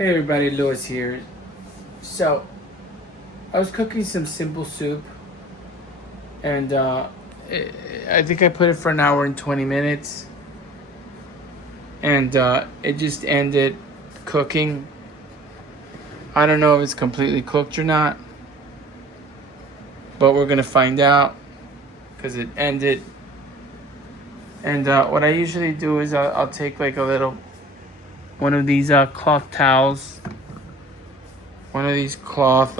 Hey everybody, Lewis here. So, I was cooking some simple soup, and I think I put it for an hour and 20 minutes, and it just ended cooking. I don't know if it's completely cooked or not, but we're gonna find out because it ended. And what I usually do is I'll take like a little one of these cloth towels, one of these cloth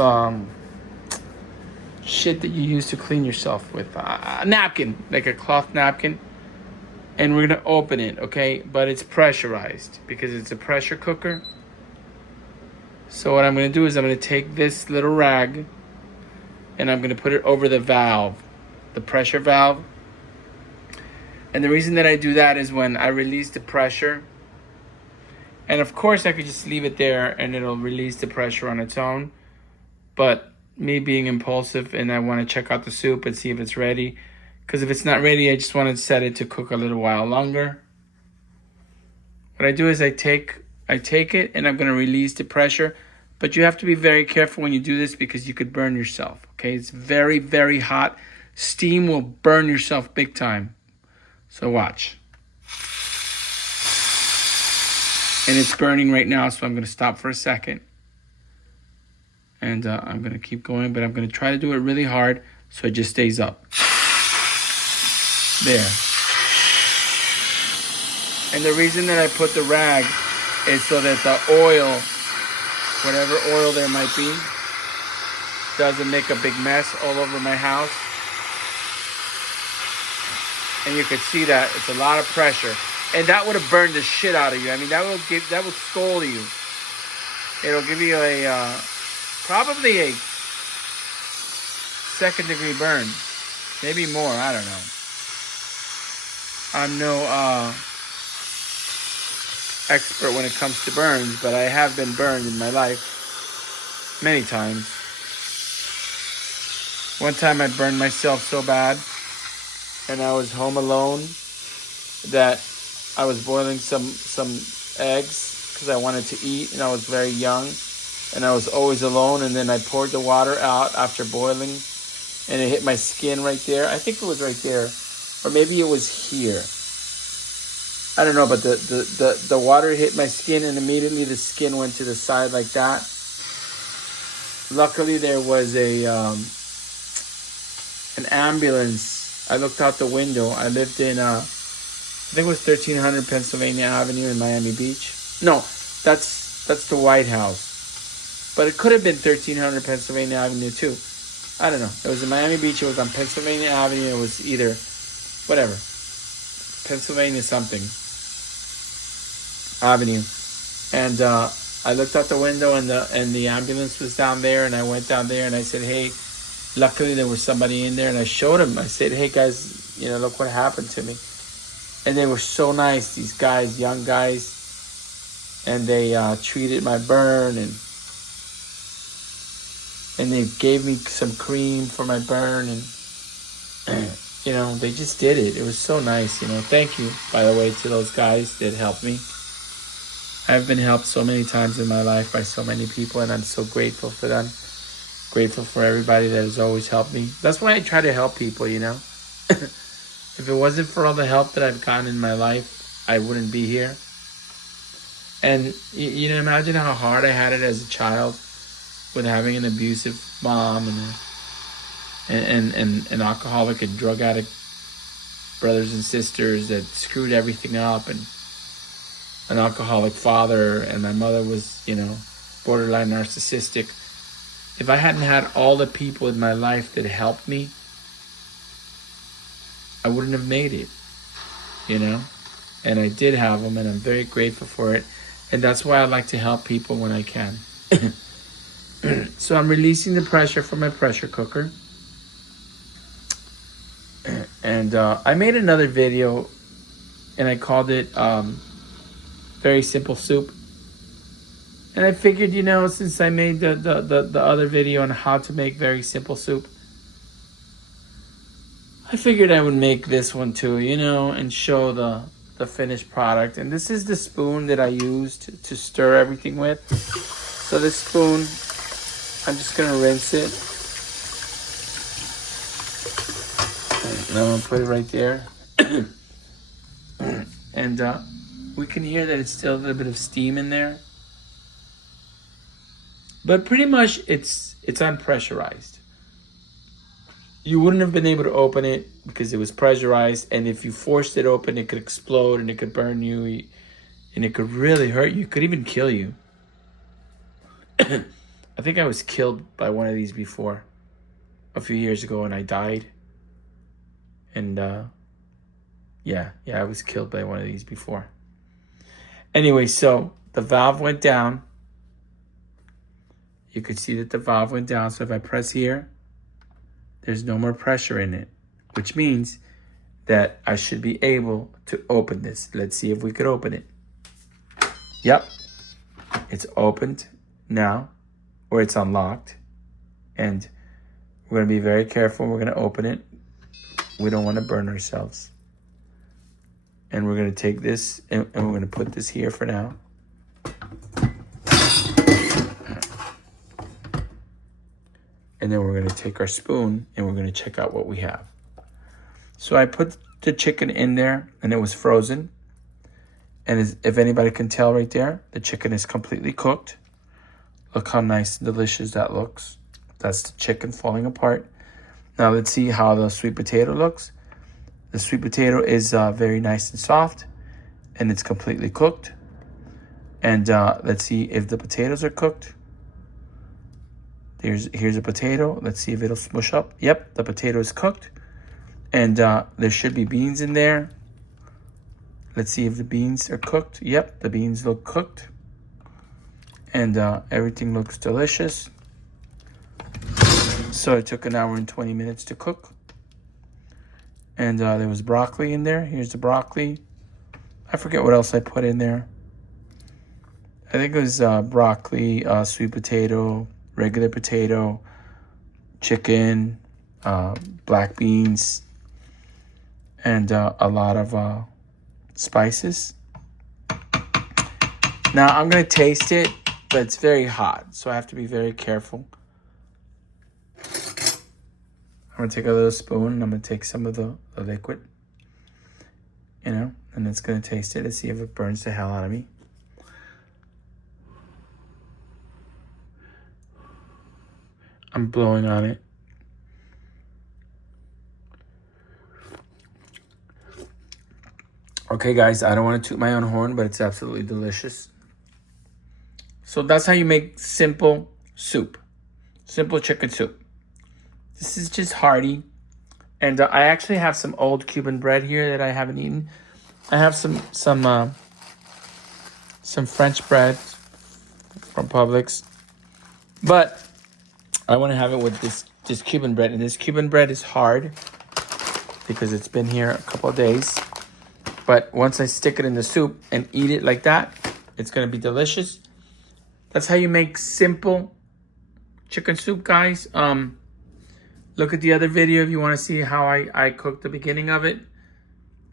shit that you use to clean yourself with, a napkin, like a cloth napkin, and we're gonna open it, okay? But it's pressurized because it's a pressure cooker. So what I'm gonna do is I'm gonna take this little rag and I'm gonna put it over the valve, the pressure valve. And the reason that I do that is when I release the pressure, and of course I could just leave it there and it'll release the pressure on its own, but me being impulsive and I want to check out the soup and see if it's ready, because if it's not ready I just want to set it to cook a little while longer. What I do is I take it and I'm going to release the pressure, but you have to be very careful when you do this because you could burn yourself, okay? It's very, very hot. Steam will burn yourself big time. So watch. And it's burning right now, so I'm going to stop for a second. And I'm going to keep going, but I'm going to try to do it really hard so it just stays up. There. And the reason that I put the rag is so that the oil, whatever oil there might be, doesn't make a big mess all over my house. And you can see that it's a lot of pressure. And that would have burned the shit out of you. I mean, that will scald you. It'll give you probably a second-degree burn. Maybe more, I don't know. I'm no expert when it comes to burns, but I have been burned in my life many times. One time I burned myself so bad, and I was home alone, that I was boiling some eggs because I wanted to eat, and I was very young. And I was always alone, and then I poured the water out after boiling, and it hit my skin right there. I think it was right there, or maybe it was here. I don't know, but the water hit my skin, and immediately the skin went to the side like that. Luckily, there was an ambulance. I looked out the window. I lived in, I think it was 1300 Pennsylvania Avenue in Miami Beach. No, that's the White House. But it could have been 1300 Pennsylvania Avenue too. I don't know. It was in Miami Beach. It was on Pennsylvania Avenue. It was either, whatever, Pennsylvania something Avenue. And I looked out the window and the ambulance was down there. And I went down there and I said, hey, luckily there was somebody in there. And I showed them. I said, hey guys, look what happened to me. And they were so nice, these guys, young guys. And they treated my burn and they gave me some cream for my burn, and they just did it. It was so nice, Thank you, by the way, to those guys that helped me. I've been helped so many times in my life by so many people, and I'm so grateful for them. Grateful for everybody that has always helped me. That's why I try to help people, If it wasn't for all the help that I've gotten in my life, I wouldn't be here. And, imagine how hard I had it as a child, with having an abusive mom and an alcoholic and drug addict brothers and sisters that screwed everything up, and an alcoholic father, and my mother was, borderline narcissistic. If I hadn't had all the people in my life that helped me, I wouldn't have made it, And I did have them, and I'm very grateful for it. And that's why I like to help people when I can. So I'm releasing the pressure from my pressure cooker. And I made another video, and I called it Very Simple Soup. And I figured, since I made the other video on how to make very simple soup, I figured I would make this one too, and show the the finished product. And this is the spoon that I used to stir everything with. So this spoon, I'm just gonna rinse it. And I'm gonna put it right there. And we can hear that it's still a little bit of steam in there. But pretty much it's unpressurized. You wouldn't have been able to open it because it was pressurized, and if you forced it open, it could explode and it could burn you, and it could really hurt you. It could even kill you. I think I was killed by one of these before, a few years ago, and I died. And yeah, I was killed by one of these before. Anyway, so the valve went down. You could see that the valve went down. So if I press here, there's no more pressure in it, which means that I should be able to open this. Let's see if we could open it. Yep, it's opened now, or it's unlocked. And we're gonna be very careful. We're gonna open it. We don't wanna burn ourselves. And we're gonna take this and we're gonna put this here for now. And then we're gonna take our spoon and we're gonna check out what we have. So I put the chicken in there and it was frozen. And if anybody can tell right there, the chicken is completely cooked. Look how nice and delicious that looks. That's the chicken falling apart. Now let's see how the sweet potato looks. The sweet potato is very nice and soft and it's completely cooked. And let's see if the potatoes are cooked. Here's a potato. Let's see if it'll smush up. Yep, the potato is cooked. And there should be beans in there. Let's see if the beans are cooked. Yep, the beans look cooked. And everything looks delicious. So it took 1 hour and 20 minutes to cook. And there was broccoli in there. Here's the broccoli. I forget what else I put in there. I think it was broccoli, sweet potato, regular potato, chicken, black beans, and a lot of spices. Now I'm gonna taste it, but it's very hot, so I have to be very careful. I'm gonna take a little spoon and I'm gonna take some of the liquid, and it's gonna taste it to see if it burns the hell out of me. I'm blowing on it. Okay, guys, I don't want to toot my own horn, but it's absolutely delicious. So that's how you make simple soup. Simple chicken soup. This is just hearty. And I actually have some old Cuban bread here that I haven't eaten. I have some French bread from Publix. But I want to have it with this Cuban bread. And this Cuban bread is hard because it's been here a couple of days. But once I stick it in the soup and eat it like that, it's going to be delicious. That's how you make simple chicken soup, guys. Look at the other video if you want to see how I cooked the beginning of it.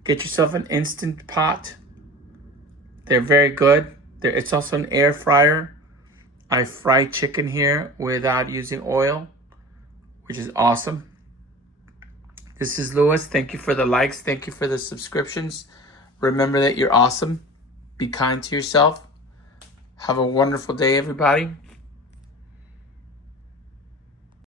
Get yourself an Instant Pot. They're very good. It's also an air fryer. I fry chicken here without using oil, which is awesome. This is Louis. Thank you for the likes. Thank you for the subscriptions. Remember that you're awesome. Be kind to yourself. Have a wonderful day, everybody.